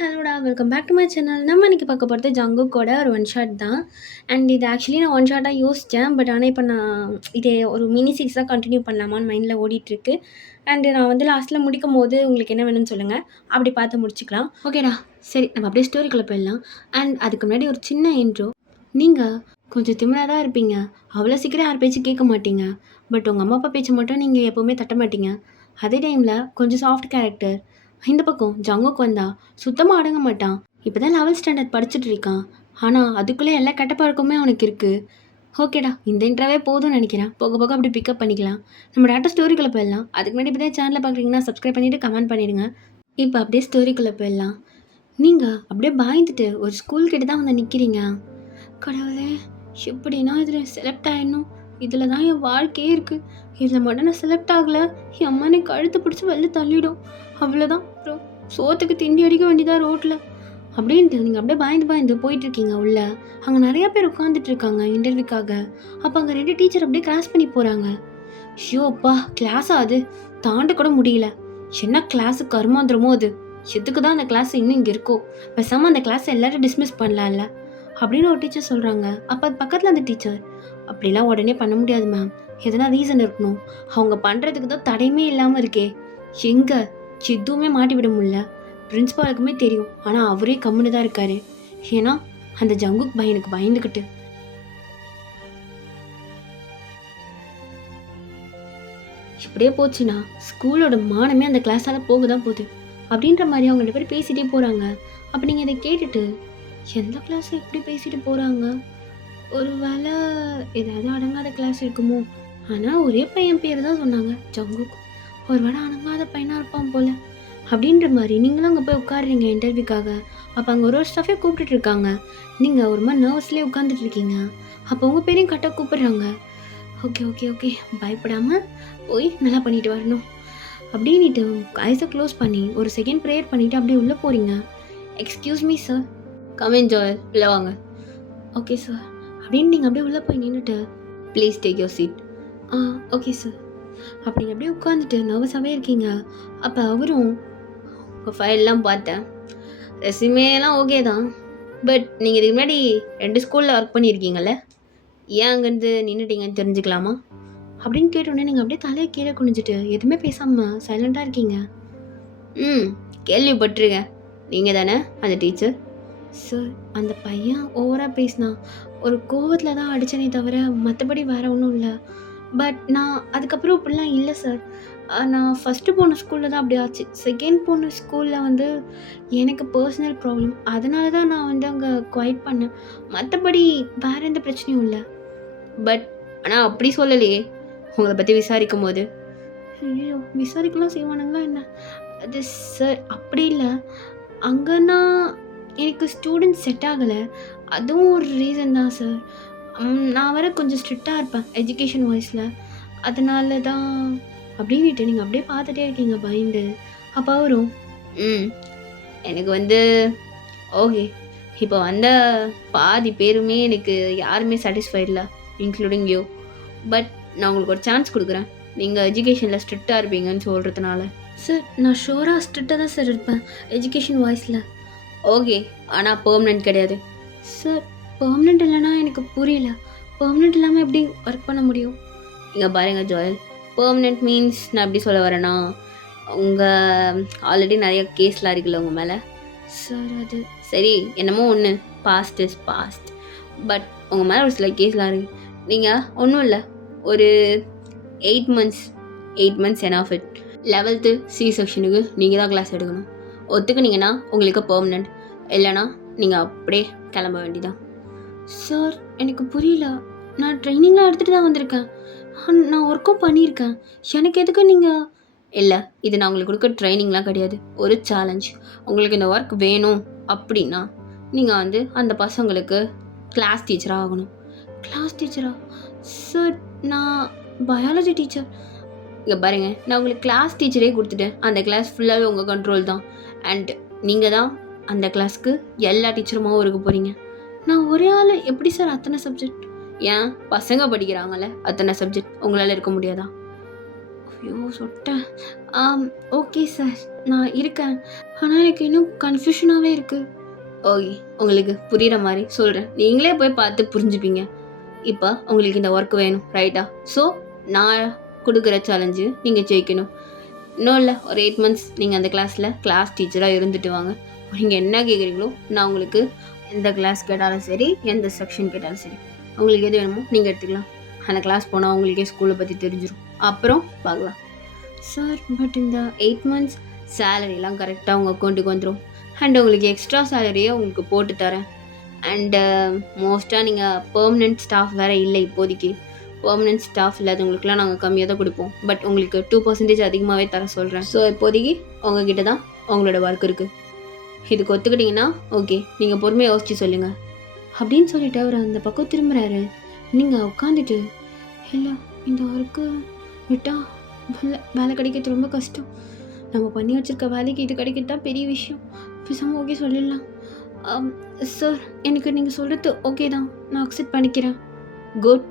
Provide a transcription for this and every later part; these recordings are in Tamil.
ஹலோடா! Welcome back to my channel. நம்ம இன்னைக்கு பார்க்க போறது ஜங்குக்கோட ஒரு ஒன் ஷாட் தான். அண்ட் இது ஆக்சுவலி நான் ஒன் ஷாட்டா யோசிச்சேன். பட் ஆனா இப்ப நான் இத ஒரு மினி சீரிஸா கன்டின்யூ பண்ணலாமான்னு மைண்ட்ல ஓடிட்டுருக்கு. அண்ட் நான் வந்து லாஸ்ட்ல முடிக்கும்போது உங்களுக்கு என்ன வேணும்னு சொல்லுங்க. அப்படி பார்த்து முடிச்சுக்கலாம். ஓகேடா. சரி நம்ம அப்படியே ஸ்டோரிக்குள்ள போயிடலாம். அண்ட் அதுக்கு முன்னாடி ஒரு சின்ன இன்ட்ரோ. நீங்க கொஞ்சம் திமிரா தான் இருப்பீங்க. அவ்வளோ சீக்கிரம் யார் பேச்சும் கேட்க மாட்டீங்க. பட் உங்க அம்மா, அப்பா பேச்ச மட்டும் நீங்க எப்பவுமே தட்ட மாட்டீங்க. அதே டைம்ல கொஞ்சம் சாஃப்ட் கேரக்டர். இந்த பக்கம் ஜங்குக் வந்தா சுத்தமா அடங்க மாட்டான். இப்பதான் 11th ஸ்டாண்டர்ட் படிச்சுட்டு இருக்கான். ஆனா அதுக்குள்ளே எல்லா கெட்ட பழக்கமுமே அவனுக்கு இருக்கு. ஓகேடா, இந்த இன்ட்ரோவே போதும்னு நினைக்கிறேன். போக போக அப்படி பிக்கப் பண்ணிக்கலாம். நம்ம டேரக்டா ஸ்டோரிக்குள்ள போயிடலாம். அதுக்கு முன்னாடி இப்பதான் சேனலை பார்க்குறீங்கன்னா சப்ஸ்கிரைப் பண்ணிட்டு கமெண்ட் பண்ணிடுங்க. இப்போ அப்படியே ஸ்டோரிக்குள்ள போயிடலாம். நீங்க அப்படியே பயந்துட்டு ஒரு ஸ்கூல் கிட்ட தான் வந்து நிக்கிறீங்க. கடவுளே, எப்படின்னா இதில் செலக்ட் ஆயிடணும். இதில் தான் என் வாழ்க்கையே இருக்குது. இதில் மட்டும் நான் செலக்ட் ஆகலை, என் அம்மா என்னை கழுத்து பிடிச்சி வெளில தள்ளிடும். அவ்வளோதான், அப்புறம் சோத்துக்கு திண்டி அடிக்க வேண்டியதா ரோட்டில் அப்படின்ட்டு நீங்கள் அப்படியே பயந்து பயந்து போயிட்டுருக்கீங்க உள்ள. அங்கே நிறையா பேர் உட்காந்துட்டு இருக்காங்க இன்டர்வியூக்காக. அப்போ அங்கே 2 டீச்சர் அப்படியே கிராஸ் பண்ணி போகிறாங்க. ஷியோப்பா, கிளாஸா அது? தாண்ட கூட முடியல. என்ன கிளாஸு கருமாந்திரமோ அது. எதுக்கு தான் அந்த கிளாஸ் இன்னும் இங்கே இருக்கோ? பேசாமல் அந்த கிளாஸை எல்லாரும் டிஸ்மிஸ் பண்ணலாம்ல அப்படின்னு ஒரு டீச்சர் சொல்கிறாங்க. அப்போ அது பக்கத்தில் அந்த டீச்சர், அப்படிலாம் உடனே பண்ண முடியாது மேம், எதனா ரீசன் இருக்கணும். அவங்க பண்ணுறதுக்கு தான் தடையுமே இல்லாமல் இருக்கே. எங்கே எதுவுமே மாட்டி விட முடியல. பிரின்ஸ்பாலுக்குமே தெரியும், ஆனால் அவரே கம்முன்னு தான் இருக்காரு. ஏன்னா அந்த ஜங்குக் பையனுக்கு பயந்துக்கிட்டு. இப்படியே போச்சுன்னா ஸ்கூலோட மானமே அந்த கிளாஸால் போக தான் போகுது அப்படின்ற மாதிரி அவங்க 2 பேரும் பேசிகிட்டே போகிறாங்க. அப்போ நீங்கள் இதை கேட்டுட்டு எந்த கிளாஸ் எப்படி பேசிட்டு போகிறாங்க, ஒரு வேளை ஏதாவது அடங்காத கிளாஸ் இருக்குமோ? ஆனால் ஒரே பையன் பேர் தான் சொன்னாங்க, ஜங்குக். ஒரு வேளை அடங்காத பையனாக இருப்பான் போல் அப்படின்ற மாதிரி நீங்களும் அங்கே போய் உட்காடுறீங்க இன்டர்வியூக்காக. அப்போ அங்கே ஒரு ஸ்டாஃபே கூப்பிட்டுட்டு இருக்காங்க. நீங்கள் ஒரு மாதிரி நர்வஸ்லேயே உட்காந்துட்டு இருக்கீங்க. அப்போ உங்கள் பேரையும் கரெக்டாக கூப்பிடுறாங்க. ஓகே ஓகே ஓகே, பயப்படாமல் போய் நல்லா பண்ணிட்டு வரணும் அப்படின்ட்டு ஐஸை க்ளோஸ் பண்ணி ஒரு செகண்ட் ப்ரேயர் பண்ணிவிட்டு அப்படியே உள்ளே போகிறீங்க. Excuse me sir. Come in Joy, உள்ளே வாங்க. ஓகே சார் அப்படின்னு நீங்கள் அப்படியே உள்ளே போய் நின்றுட்டு please take your seat. Okay sir. அப்படி அப்படியே உட்காந்துட்டு நர்வஸாகவே இருக்கீங்க. அப்போ அவரும் உங்கள் ஃபைல்லாம் பார்த்தேன், ரெஸ்யூமேலாம் ஓகே தான், பட் நீங்கள் இதுக்கு முன்னாடி 2 ஸ்கூலில் ஒர்க் பண்ணியிருக்கீங்கள்ல, ஏன் அங்கேருந்து நின்றுட்டீங்கன்னு தெரிஞ்சுக்கலாமா அப்படின்னு கேட்டோடனே நீங்கள் அப்படியே தலையை கீழே குனிஞ்சிட்டு எதுவுமே பேசாமல் சைலண்ட்டாக இருக்கீங்க. கேள்விப்பட்டிருக்கேன், நீங்கள் தானே அந்த டீச்சர்? சார், அந்த பையன் ஓவராக பேசினா, ஒரு கோவத்தில் தான் அடித்தனே தவிர மற்றபடி வேறு ஒன்றும் இல்லை. பட் நான் அதுக்கப்புறம் இப்படிலாம் இல்லை சார். நான் ஃபஸ்ட்டு போன ஸ்கூலில் தான் அப்படி ஆச்சு. செகண்ட் போன ஸ்கூலில் வந்து எனக்கு பர்சனல் ப்ராப்ளம், அதனால தான் நான் வந்து அங்கே குவைட் பண்ணேன். மற்றபடி வேறு எந்த பிரச்சனையும் இல்லை. பட் ஆனால் அப்படி சொல்லலையே உங்களை பற்றி விசாரிக்கும் போது. ஐயோ, விசாரிக்கலாம் செய்வானுங்களா என்ன? அது சார் அப்படி இல்லை. அங்கன்னா எனக்கு ஸ்டூடெண்ட்ஸ் செட் ஆகலை, அதுவும் ஒரு ரீசன் தான் சார். நான் வேறு கொஞ்சம் ஸ்ட்ரிக்டாக இருப்பேன் எஜுகேஷன் வைஸில், அதனால தான் அப்படின்ட்டு நீங்கள் அப்படியே பார்த்துட்டே இருக்கீங்க பயந்து. அப்போ அவரும் எனக்கு வந்து ஓகே, இப்போ வந்த பாதி பேருமே எனக்கு யாருமே சாட்டிஸ்ஃபைட் இல்லை, இன்க்ளூடிங் யூ. பட் நான் உங்களுக்கு ஒரு சான்ஸ் கொடுக்குறேன், நீங்கள் எஜுகேஷனில் ஸ்ட்ரிக்டாக இருப்பீங்கன்னு சொல்கிறதுனால. சார், நான் ஷோராக ஸ்ட்ரிக்டாக தான் சார் இருப்பேன் எஜுகேஷன் வாய்ஸில். ஓகே, ஆனால் பெர்மனெண்ட் கிடையாது. சார், பெர்மனெண்ட் இல்லைன்னா எனக்கு புரியல. பெர்மனெண்ட் இல்லாமல் எப்படி ஒர்க் பண்ண முடியும்? இங்கே பாருங்கள் ஜோயல், பெர்மனெண்ட் மீன்ஸ் நான் எப்படி சொல்ல வரேன்னா, உங்கள் ஆல்ரெடி நிறைய கேஸ்லாம் இருக்குல்ல உங்கள் மேலே. சார், அது சரி, என்னமோ ஒன்று, பாஸ்ட் இஸ் பாஸ்ட். பட் உங்கள் மேலே ஒரு சில கேஸ்லாம் இருக்குது. நீங்கள் ஒன்றும் இல்லை, ஒரு 8 months end of it. 11th C செக்ஷனுக்கு நீங்கள் தான் கிளாஸ் எடுக்கணும். ஒத்துக்குனீங்கன்னா உங்களுக்கு பெர்மனெண்ட், இல்லைனா நீங்கள் அப்படியே கிளம்ப வேண்டியதான். சார், எனக்கு புரியல. நான் ட்ரைனிங்லாம் எடுத்துகிட்டு தான் வந்திருக்கேன், நான் ஒர்க்கும் பண்ணியிருக்கேன். எனக்கு எதுக்கு நீங்கள்? இல்லை, இது நான் உங்களுக்கு கொடுக்க ட்ரைனிங்லாம் கிடையாது, ஒரு சேலஞ்ச். உங்களுக்கு இந்த ஒர்க் வேணும் அப்படின்னா நீங்கள் வந்து அந்த பசங்களுக்கு கிளாஸ் டீச்சராக ஆகணும். கிளாஸ் டீச்சரா? சார், நான் பயாலஜி டீச்சர். இங்கே பாருங்கள், நான் உங்களுக்கு கிளாஸ் டீச்சரே கொடுத்துட்டேன். அந்த கிளாஸ் ஃபுல்லாகவே உங்கள் கண்ட்ரோல் தான். அண்ட் நீங்கள் தான் அந்த கிளாஸ்க்கு எல்லா டீச்சருமாவும் இருக்க போகிறீங்க. நான் ஒரே ஆள் எப்படி சார் அத்தனை சப்ஜெக்ட்? ஏன் பசங்க படிக்கிறாங்கல்ல, அத்தனை சப்ஜெக்ட் உங்களால் இருக்க முடியாதா? ஐயோ! சொட்டேன். ஆம். Okay sir. நான் இருக்கேன். ஆனா எனக்கு இன்னும் கன்ஃப்யூஷனாவே இருக்கு. ஓகே. உங்களுக்கு புரியிற மாரி சொல்றேன். நீங்களே போய் பார்த்து புரிஞ்சுப்பீங்க. இப்ப உங்களுக்கு இந்த ஒர்க் வேணும். ரைட்டா? ஸோ, நான் குடுக்குற சேலஞ்சு நீங்க ஜெயிக்கணும். இன்னும் இல்ல. ஒரு 8 மந்த்ஸ் நீங்க அந்த கிளாஸ் டீச்சரா இருந்துட்டு வாங்க. நீங்க என்ன கேட்குறீங்களோ, நான் உங்களுக்கு எந்த கிளாஸ் கேட்டாலும் சரி, எந்த செக்ஷன் கேட்டாலும் சரி, உங்களுக்கு எது வேணுமோ நீங்க எடுத்துக்கலாம். அந்த கிளாஸ் போனா உங்களுக்கே ஸ்கூல பத்தி தெரிஞ்சிரும். அப்புறம் பார்க்கலாம். சார் பட் இந்த 8 மந்த்ஸ் சேலரிலாம் கரெக்ட்டா உங்க அக்கவுண்ட்டுக்கு வந்துரும். அண்ட் உங்களுக்கு எக்ஸ்ட்ரா சேலரியே உங்களுக்கு போட்டு தரேன். அண்டு மோஸ்ட்டா நீங்க பெர்மனன்ட் ஸ்டாஃப் வேற இல்ல இப்போதைக்கு. பெர்மனன்ட் ஸ்டாஃப் இல்லாதவங்களுக்குலாம் நாங்க கம்மியா தான் குடுப்போம். பட் உங்களுக்கு 2% அதிகமாவே தர சொல்றேன். ஸோ இப்போதைக்கு உங்ககிட்ட தான் உங்களோட ஒர்க் இருக்கு. இதுக்கு ஒத்துக்கிட்டீங்கன்னா ஓகே. நீங்க பொறுமையா யோசிச்சு சொல்லுங்க. அப்படின்னு சொல்லிட்டு அவர் அந்த பக்கம் திரும்புறாரு. நீங்க உட்காந்துட்டு, இல்ல இந்த ஒர்க்கு விட்டா வேலை கிடைக்கிறது ரொம்ப கஷ்டம். நம்ம பண்ணி வச்சிருக்க வேலைக்கு இது கிடைக்கிறது தான் பெரிய விஷயம். பேசாம ஓகே சொல்லிடலாம். சார் எனக்கு நீங்கள் சொல்கிறது ஓகே தான். நான் அக்செப்ட் பண்ணிக்கிறேன். குட்.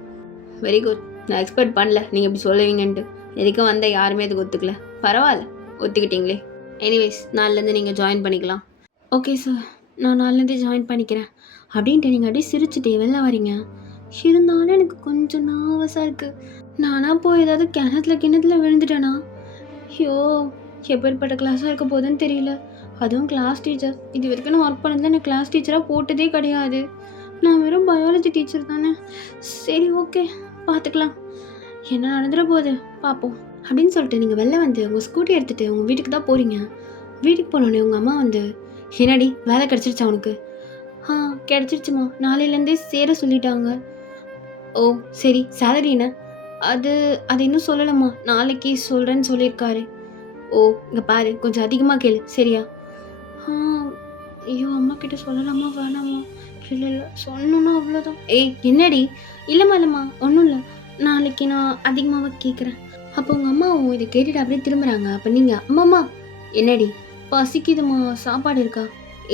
Very good. நான் எக்ஸ்பெக்ட் பண்ணல நீங்கள் இப்படி சொல்லுவீங்கன்ட்டு. எதுக்கும் வந்தால் யாருமே அதுக்கு ஒத்துக்கல. பரவாயில்ல, ஒத்துக்கிட்டீங்களே. எனிவேஸ் நாளிலேருந்து நீங்கள் ஜாயின் பண்ணிக்கலாம். ஓகே சார், நான் நாளிலேருந்து ஜாயின் பண்ணிக்கிறேன் அப்படின்ட்டு நீங்கள் அப்படியே சிரிச்சுட்டே வெளில வரீங்க. இருந்தாலும் எனக்கு கொஞ்சம் நர்வஸாக இருக்குது. நானாக போய் ஏதாவது கிணத்துல விழுந்துட்டேனா? ஐயோ, எப்பேற்பட்ட கிளாஸாக இருக்க போதுன்னு தெரியல. அதுவும் கிளாஸ் டீச்சர். இது வரைக்கும் நான் ஒர்க் பண்ணதில் எனக்கு கிளாஸ் டீச்சராக போட்டதே கிடையாது. நான் வெறும் பயாலஜி டீச்சர் தானே. சரி ஓகே, பார்த்துக்கலாம். என்ன நடந்துட போகுது பார்ப்போம் அப்படின்னு சொல்லிட்டு நீங்கள் வெளில வந்து உங்கள் ஸ்கூட்டி எடுத்துகிட்டு உங்கள் வீட்டுக்கு தான் போகிறீங்க. வீட்டுக்கு போனோடனே உங்கள் அம்மா வந்து, என்னடி வேலை கிடச்சிருச்சா உனக்கு? கிடச்சிருச்சுமா, நாளையிலேருந்தே சேர சொல்லிட்டாங்க. ஓ சரி, சேலரி என்ன? அது அது இன்னும் சொல்லலம்மா, நாளைக்கு சொல்கிறேன்னு சொல்லியிருக்காரு. ஓ இங்கே பாரு, கொஞ்சம் அதிகமாக கேளு சரியா? ஐயோ அம்மா கிட்ட சொல்லலாமா வேணாமா? இல்லை சொல்லணும்னா அவ்வளோதான். ஏய் என்னடி? இல்லைம்மா ஒன்றும் இல்லை, நாளைக்கு நான் அதிகமாக கேட்குறேன். அப்போ உங்கள் அம்மாவும் இதை கேட்டுட்டு அப்படியே திரும்புகிறாங்க. அப்போ நீங்கள் அம்மாம்மா என்னடி பசிக்குதுமா, சாப்பாடு இருக்கா?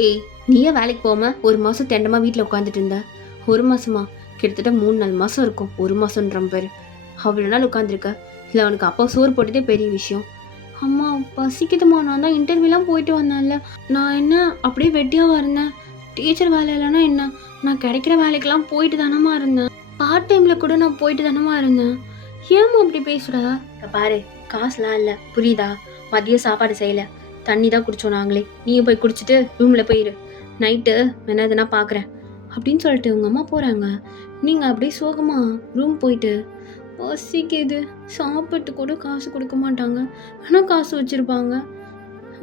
ஏய் நீயே வேலைக்கு போகாமல் 1 மாதம் தெண்டமாக வீட்டில் உட்காந்துட்டு இருந்த. 1 மாதமா? கிட்டத்தட்ட 3-4 மாதம் இருக்கும். 1 மாதம்ன்ற பேர். அவ்வளோ நாள் உட்காந்துருக்க. இல்லை அவனுக்கு அப்பா சோறு போட்டதே பெரிய விஷயம். அம்மா பசிக்குதுமா, நான் தான் இன்டர்வியூலாம் போயிட்டு வந்தேன்ல. நான் என்ன அப்படியே வெட்டியாவா இருந்தேன்? டீச்சர் வேலை இல்லைன்னா என்ன, நான் கிடைக்கிற வேலைக்கெல்லாம் போயிட்டு தானம்மா இருந்தேன். பார்ட் டைமில் கூட நான் போயிட்டு தானம்மா இருந்தேன். ஏம்மா அப்படி பேசுகிற? பாரு, காசுலாம் இல்லை புரியுதா? மதியம் சாப்பாடு செய்யலை, தண்ணி தான் குடித்தோம் நாங்களே. நீயும் போய் குடிச்சிட்டு ரூமில் போயிரு. நைட்டு என்னதுன்னா பார்க்குறேன் அப்படின்னு சொல்லிட்டு உங்கள் அம்மா போகிறாங்க. நீங்கள் அப்படியே சோகமாக ரூம் போயிட்டு, பசிக்குது, சாப்பிட்டு கூட காசு கொடுக்க மாட்டாங்க, ஆனால் காசு வச்சுருப்பாங்க.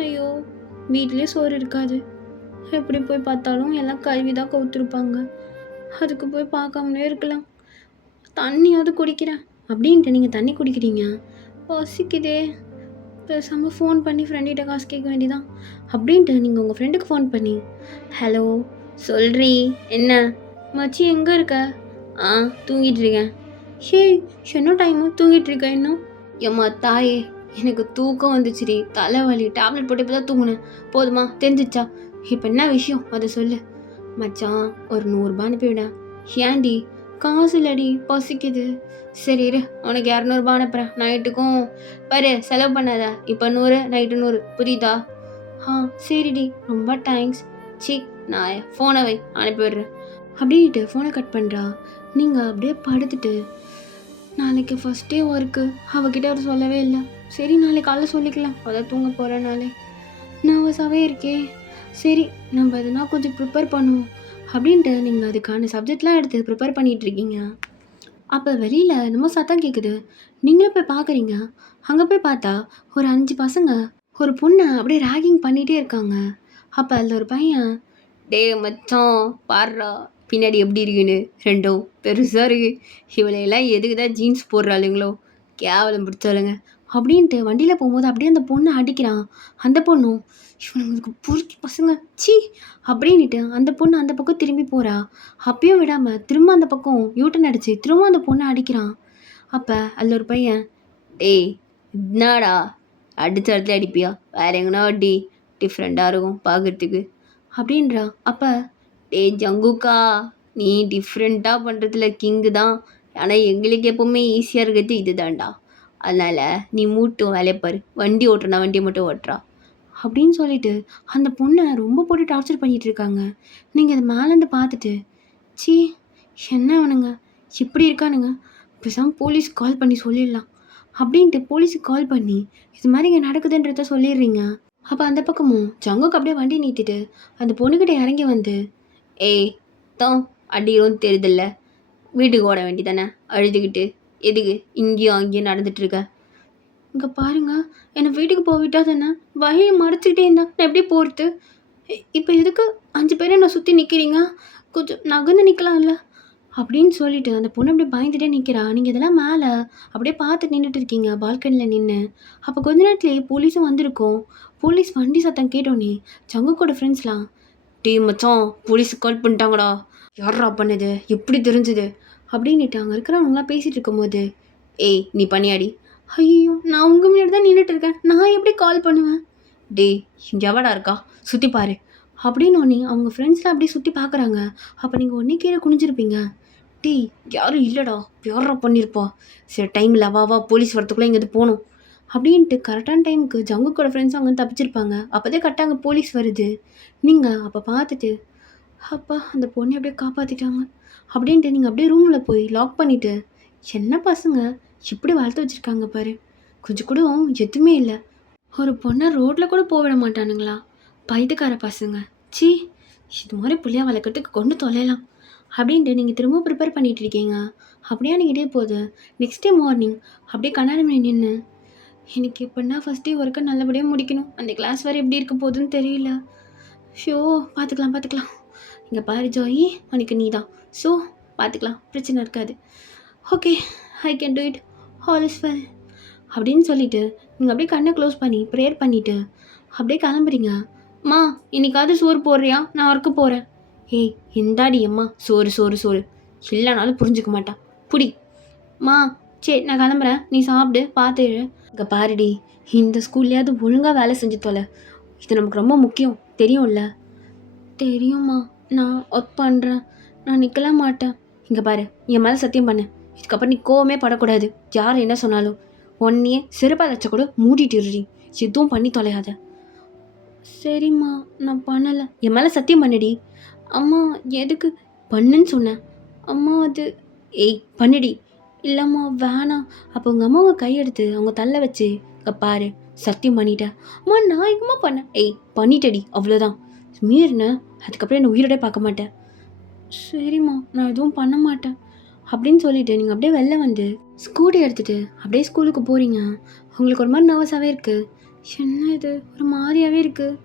ஐயோ வீட்டிலே சோறு இருக்காது. எப்படி போய் பார்த்தாலும் எல்லாம் கழுவி தான் கவுத்துருப்பாங்க. அதுக்கு போய் பார்க்காமலே இருக்கலாம். தண்ணியாவது குடிக்கிறேன் அப்படின்ட்டு நீங்கள் தண்ணி குடிக்கிறீங்க. பசிக்குதே, பேசாமல் ஃபோன் பண்ணி ஃப்ரெண்டிட்ட காசு கேட்க வேண்டியதான் அப்படின்ட்டு நீங்கள் உங்கள் ஃப்ரெண்டுக்கு ஃபோன் பண்ணி, ஹலோ சொல்றீ, என்ன மச்சி எங்கே இருக்க? தூங்கிட்டு இருக்கேன். ஹே என்ன டைமு தூங்கிட்டு இருக்க இன்னும்? ஏம்மா தாயே, எனக்கு தூக்கம் வந்துச்சுடி, தலைவலி, டேப்லெட் போட்டு இப்போ தான் தூங்குனேன். போதுமா, தெரிஞ்சிச்சா? இப்போ என்ன விஷயம் அதை சொல்லு. மச்சான் ஒரு 100 ரூபாய் அனுப்பிவிட. ஏன்டி? காசு இல்லடி, பசிக்குது. சரி இரு, உனக்கு 200 அனுப்புகிறேன். நைட்டுக்கும் பாரு, செலவு பண்ணாத. இப்போ 100, நைட்டு 100, புரியுதா? சரிடி, ரொம்ப தேங்க்ஸ். சி நான் ஃபோனை வை, அனுப்பிவிடுறேன் அப்படின்ட்டு ஃபோனை கட் பண்ணுறா. நீங்கள் அப்படியே படுத்துட்டு, நாளைக்கு ஃபஸ்ட் டே ஒர்க்கு அவகிட்ட அவர் சொல்லவே இல்லை. சரி நாளைக்கு காலைல சொல்லிக்கலாம், அதான் தூங்க போகிறேன். நாளே நர்வஸாகவே இருக்கே. சரி நம்ம எதுனா கொஞ்சம் ப்ரிப்பேர் பண்ணுவோம் அப்படின்ட்டு நீங்கள் அதுக்கான சப்ஜெக்ட்லாம் எடுத்து ப்ரிப்பேர் பண்ணிகிட்ருக்கீங்க. அப்போ வெளியில் நம்ம சத்தம் கேட்குது. நீங்களும் போய் பார்க்குறீங்க. அங்கே போய் பார்த்தா ஒரு 5 பசங்க ஒரு பொண்ணை அப்படியே ரேகிங் பண்ணிகிட்டே இருக்காங்க. அப்போ அதில் ஒரு பையன், டே மச்சான் பாடுறா பின்னாடி எப்படி இருக்குன்னு, ரெண்டும் பெருசாக இருக்கு, இவளையெல்லாம் எதுக்கு தான் ஜீன்ஸ் போடுறாளுங்களோ, கேவலம் பிடிச்சாலுங்க அப்படின்ட்டு வண்டியில் போகும்போது அப்படியே அந்த பொண்ணை அடிக்கிறான். அந்த பொண்ணும், இவனுங்களுக்கு பொறுக்கி பசங்க சி அப்படின்ட்டு அந்த பொண்ணு அந்த பக்கம் திரும்பி போகிறா. அப்பயும் விடாமல் திரும்ப அந்த பக்கம் யூட்டன் அடிச்சு திரும்ப அந்த பொண்ணை அடிக்கிறான். அப்போ அதில் ஒரு பையன், டேய் என்னடா அடித்த இடத்துல அடிப்பியா, வேற எங்கன்னா அடி, டிஃப்ரெண்ட்டாக இருக்கும் பார்க்குறதுக்கு அப்படின்றா. அப்போ டேய் ஜங்குக்கா, நீ டிஃப்ரெண்ட்டாக பண்ணுறதுல கிங்கு தான், ஆனால் எங்களுக்கு எப்போவுமே ஈஸியாக இருக்கிறது இது தான்டா அதனால் நீ மூட்டும் வேலையை பாரு, வண்டி ஓட்டுறனா வண்டியை மட்டும் ஓட்டுறா அப்படின்னு சொல்லிட்டு அந்த பொண்ணை ரொம்ப போட்டு டார்ச்சர் பண்ணிட்டு இருக்காங்க. நீங்கள் அதை மேலேருந்து பார்த்துட்டு, ச்சீ என்ன அவனுங்க இப்படி இருக்கானுங்க, பேசாமல் போலீஸ் கால் பண்ணி சொல்லிடலாம் அப்படின்ட்டு போலீஸுக்கு கால் பண்ணி இது மாதிரி இங்கே நடக்குதுன்றத சொல்லிடுறீங்க. அப்போ அந்த பக்கமும் ஜங்குக்கு அப்படியே வண்டி நிறுத்திட்டு அந்த பொண்ணுக்கிட்ட இறங்கி வந்து, ஏய் தான் அடியோன்னு தெரியுதில்ல, வீட்டுக்கு ஓட வேண்டி தானே அழுதுகிட்டு, எதுக்கு இங்கேயும் அங்கேயும் நடந்துட்டு இருக்க? இங்கே பாருங்க, என்னை வீட்டுக்கு போவிட்டா தானே, வழியை மறைச்சிக்கிட்டே இருந்தா நான் எப்படி போகிறது? இப்போ எதுக்கு 5 பேரை நான் சுற்றி நிற்கிறீங்க, கொஞ்சம் நகர்ந்து நிற்கலாம்ல அப்படின்னு சொல்லிட்டு அந்த பொண்ணு அப்படியே பயந்துட்டே நிற்கிறா. நீங்கள் இதெல்லாம் மேலே அப்படியே பார்த்து நின்றுட்டு இருக்கீங்க பால்கனியில் நின்று. அப்போ கொஞ்ச நேரத்துலேயே போலீஸும் வந்திருக்கோம். போலீஸ் வண்டி சத்தம் கேட்டோன்னே ஜங்குக்கோட ஃப்ரெண்ட்ஸ்லாம், டீ மச்சான் போலீஸுக்கு கால் பண்ணிட்டாங்கடா, யாரா பண்ணது, எப்படி தெரிஞ்சுது அப்படின்னுட்டு அங்கே இருக்கிறவங்களாம் பேசிகிட்டு இருக்கும்போது, ஏய் நீ பண்ணியாடி. ஐயோ நான் உங்கள் முன்னாடி தான் நின்றுட்டு இருக்கேன், நான் எப்படி கால் பண்ணுவேன்? டேய் இங்கே எவடா இருக்கா, சுற்றி பாரு அப்படின்னு ஒன்று அவங்க ஃப்ரெண்ட்ஸ்லாம் அப்படியே சுற்றி பார்க்குறாங்க. அப்போ நீங்கள் ஒன்றே கீழே குனிஞ்சிருப்பீங்க. டேய் யாரும் இல்லைடா, யாரா பண்ணியிருப்பா, சரி டைமில் வா வா போலீஸ் வரத்துக்குள்ளே இங்கேருந்து போகணும் அப்படின்ட்டு கரெக்டான டைமுக்கு ஜங்குக்கோட ஃப்ரெண்ட்ஸ் அங்கே தப்பிச்சிருப்பாங்க. அப்போதே கரெக்டாக அங்கே போலீஸ் வருது. நீங்கள் அப்போ பார்த்துட்டு, அப்பா அந்த பொண்ணை அப்படியே காப்பாற்றிட்டாங்க அப்படின்ட்டு நீங்கள் அப்படியே ரூமில் போய் லாக் பண்ணிவிட்டு, என்ன பசங்க இப்படி வளர்த்து வச்சுருக்காங்க பாரு, கொஞ்சம் கூட எதுவுமே இல்லை, ஒரு பொண்ணை ரோட்டில் கூட போவிட மாட்டானுங்களா, பைத்தியக்கார பசங்க, ச்சீ இது மாதிரி புள்ளையா வளர்க்குறதுக்கு கொண்டு தொலைலாம் அப்படின்ட்டு நீங்கள் திரும்ப ப்ரிப்பேர் பண்ணிகிட்டு இருக்கீங்க. அப்படியே நீங்கிட்டே போகுது. நெக்ஸ்ட் டே மார்னிங் அப்படியே கண்ணாடி முன்னாடி நின்று, எனக்கு எப்படின்னா ஃபஸ்ட் டே ஒர்க்கை நல்லபடியாக முடிக்கணும், அந்த கிளாஸ் வேறு எப்படி இருக்க போகுதுன்னு தெரியல, ஷோ பார்த்துக்கலாம். இங்கே பாரு ஜாயி, உனக்கு நீ தான், ஸோ பார்த்துக்கலாம், பிரச்சனை இருக்காது, okay I can do it, all is well அப்படின்னு சொல்லிவிட்டு நீங்கள் அப்படியே கண்ணை க்ளோஸ் பண்ணி ப்ரேயர் பண்ணிவிட்டு அப்படியே கிளம்புறீங்க. அம்மா இன்னைக்காவது சோறு போடுறியா, நான் ஒர்க்கு போகிறேன். ஏய் இந்தாடி அம்மா சோறு சோறு சோறு, இல்லைனாலும் புரிஞ்சுக்க மாட்டான், புடி மா, சரி நான் கிளம்புறேன், நீ சாப்பிடு பார்த்துடு. இங்கே பாருடி, இந்த ஸ்கூல்லையாவது ஒழுங்காக வேலை செஞ்சு தொலை, இது நமக்கு ரொம்ப முக்கியம் தெரியும்ல. தெரியுமா, நான் ஒர்க் பண்ணுறேன், நான் நிற்கல மாட்டேன். இங்கே பாரு என் மேலே சத்தியம் பண்ணு, இதுக்கப்புறம் நீ கோவமே படக்கூடாது, யார் என்ன சொன்னாலும் ஒன்னையே சிறுபால் வச்ச கூட மூடிட்டு இருடி, எதுவும் பண்ணி தொலையாத. சரிம்மா நான் பண்ணலை, என் மேலே சத்தியம் பண்ணுடி. அம்மா எதுக்கு பண்ணுன்னு சொன்னேன் அம்மா, அது ஏய் பண்ணுடி. இல்லைம்மா வேணாம். அப்போ உங்கள் அம்மாவை கையெடுத்து அவங்க தள்ள வச்சு, இங்கே பாரு சத்தியம் பண்ணிட்டேன். அம்மா நான் எங்கம்மா பண்ணேன், ஏய் பண்ணிட்டடி அவ்வளோதான், மீறினேன் அதுக்கப்புறம் என்னை உயிரோட பார்க்க மாட்டேன். சரிம்மா நான் எதுவும் பண்ண மாட்டேன் அப்படின்னு சொல்லிட்டு நீங்கள் அப்படியே வெளில வந்து ஸ்கூட்டி எடுத்துகிட்டு அப்படியே ஸ்கூலுக்கு போகிறீங்க. உங்களுக்கு ஒரு மாதிரி நர்வஸாகவே இருக்குது. என்ன இது ஒரு மாதிரியாகவே இருக்குது,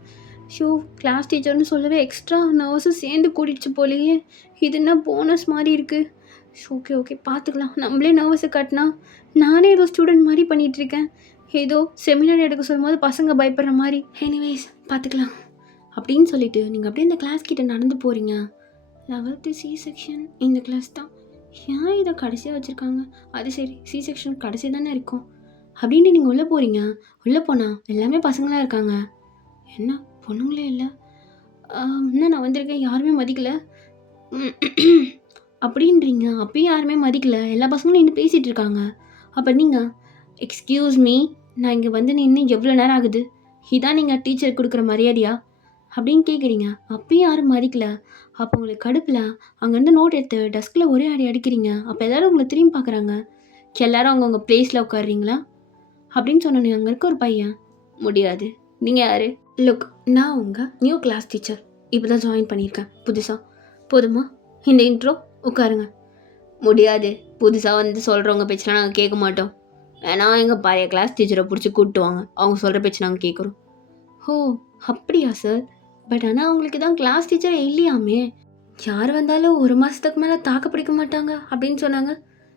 ஷோ கிளாஸ் டீச்சர்னு சொல்லவே எக்ஸ்ட்ரா நர்வஸும் சேர்ந்து கூட்டிடுச்சு போலேயே, இது என்ன போனஸ் மாதிரி இருக்குது. ஓகே ஓகே பார்த்துக்கலாம், நம்மளே நர்வஸை காட்டினா நானே ஏதோ ஸ்டூடெண்ட் மாதிரி பண்ணிகிட்ருக்கேன், ஏதோ செமினார் எடுக்க சொல்லும் போது பசங்க பயப்படுற மாதிரி. எனிவேஸ் பார்த்துக்கலாம் அப்படின்னு சொல்லிட்டு நீங்கள் அப்படியே இந்த கிளாஸ் கிட்டே நடந்து போகிறீங்க. 11th சி செக்ஷன் இந்த கிளாஸ் தான், ஏன் இதை கடைசியாக வச்சுருக்காங்க, அது சரி சி செக்ஷன் கடைசி தானே இருக்கும் அப்படின்ட்டு நீங்கள் உள்ளே போகிறீங்க. உள்ளே போனால் எல்லாமே பசங்களாக இருக்காங்க, என்ன பொண்ணுங்களே இல்லை, இன்னும் நான் வந்திருக்கேன் யாருமே மதிக்கலை அப்படின்றீங்க. அப்பயும் யாருமே மதிக்கலை, எல்லா பசங்களும் இன்னும் பேசிகிட்டு இருக்காங்க. அப்போ நீங்கள் எக்ஸ்கியூஸ் மீ, நான் இங்கே வந்து நின்று எவ்வளோ நேரம் ஆகுது, இதான் நீங்கள் டீச்சர் கொடுக்குற மரியாதையா அப்படின்னு கேட்குறீங்க. அப்பயும் யாரும் மதிக்கலை. அப்போ உங்களுக்கு கடுப்பில் அங்கேருந்து நோட் எடுத்து டெஸ்கில் ஒரே அடி அடிக்கிறீங்க. அப்போ எல்லோரும் உங்களை திரும்பி பார்க்குறாங்க, எல்லோரும் அவங்கவுங்க ப்ளேஸில் உட்காடுறீங்களா அப்படின்னு சொன்னோன்னே அங்கே இருக்க ஒரு பையன், முடியாது நீங்கள் யார், லுக் நான் உங்கள் நியூ கிளாஸ் டீச்சர், இப்போ தான் ஜாயின் பண்ணியிருக்கேன் புதுசாக, போதுமா இந்த இன்ட்ரோ, உட்காருங்க. முடியாது, புதுசாக வந்து சொல்கிறவங்க பேச்செலாம் நாங்கள் கேட்க மாட்டோம், ஏன்னா எங்கள் பழைய கிளாஸ் டீச்சரை பிடிச்சி கூப்பிட்டுவாங்க, அவங்க சொல்கிற பேச்சு நாங்கள் கேட்குறோம். ஓ அப்படியா சார், பட் ஆனால் அவங்களுக்கு தான் கிளாஸ் டீச்சரே இல்லையாமே, யார் வந்தாலும் ஒரு மாதத்துக்கு மேலே தாக்க பிடிக்க மாட்டாங்க அப்படின்னு சொன்னாங்க.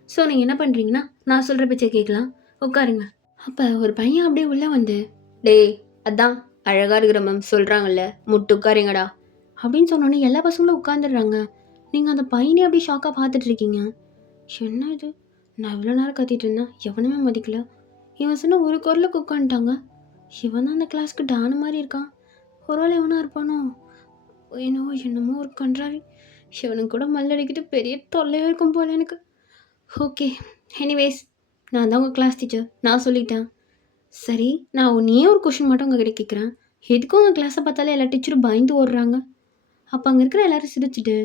ஸோ நீங்கள் என்ன பண்ணுறீங்கன்னா நான் சொல்கிற பேச்சை கேட்கலாம், உட்காருங்க. அப்போ ஒரு பையன் அப்படியே உள்ளே வந்து, டேய் அதான் அழகாக இருக்கிற மேம் சொல்கிறாங்கல்ல, முட்டு உட்காருங்கடா அப்படின்னு சொன்னோன்னே எல்லா பசங்களும் உட்காந்துடுறாங்க. நீங்கள் அந்த பையனே அப்படியே ஷாக்காக பார்த்துட்ருக்கீங்க. என்ன இது, நான் இவ்வளோ நேரம் கத்திட்டு இருந்தேன், எவனுமே மதிக்கல, இவன் சொன்ன ஒரு குரலுக்கு உட்காந்துட்டாங்க, இவன் தான் அந்த கிளாஸ்க்கு டானு மாதிரி இருக்கான், ஒரு வேளை எவனாக இருப்பானோ, என்னமோ ஒரு கன்றாவி, இவனுக்கு கூட மல்லடிக்கிட்டு பெரிய தொல்லையாக இருக்கும் போல் எனக்கு. ஓகே எனிவேஸ் நான் தான் உங்கள் கிளாஸ் டீச்சர், நான் சொல்லிட்டேன். சரி, நான் ஒன்னே ஒரு கொஷின் மட்டும் உங்ககிட்ட கேட்குறேன். எதுக்கும் உங்கள் கிளாஸை பார்த்தாலே எல்லா டீச்சரும் பயந்து ஓடுறாங்க? அப்போ அங்கே இருக்கிற எல்லாரும் சிரிச்சுட்டு,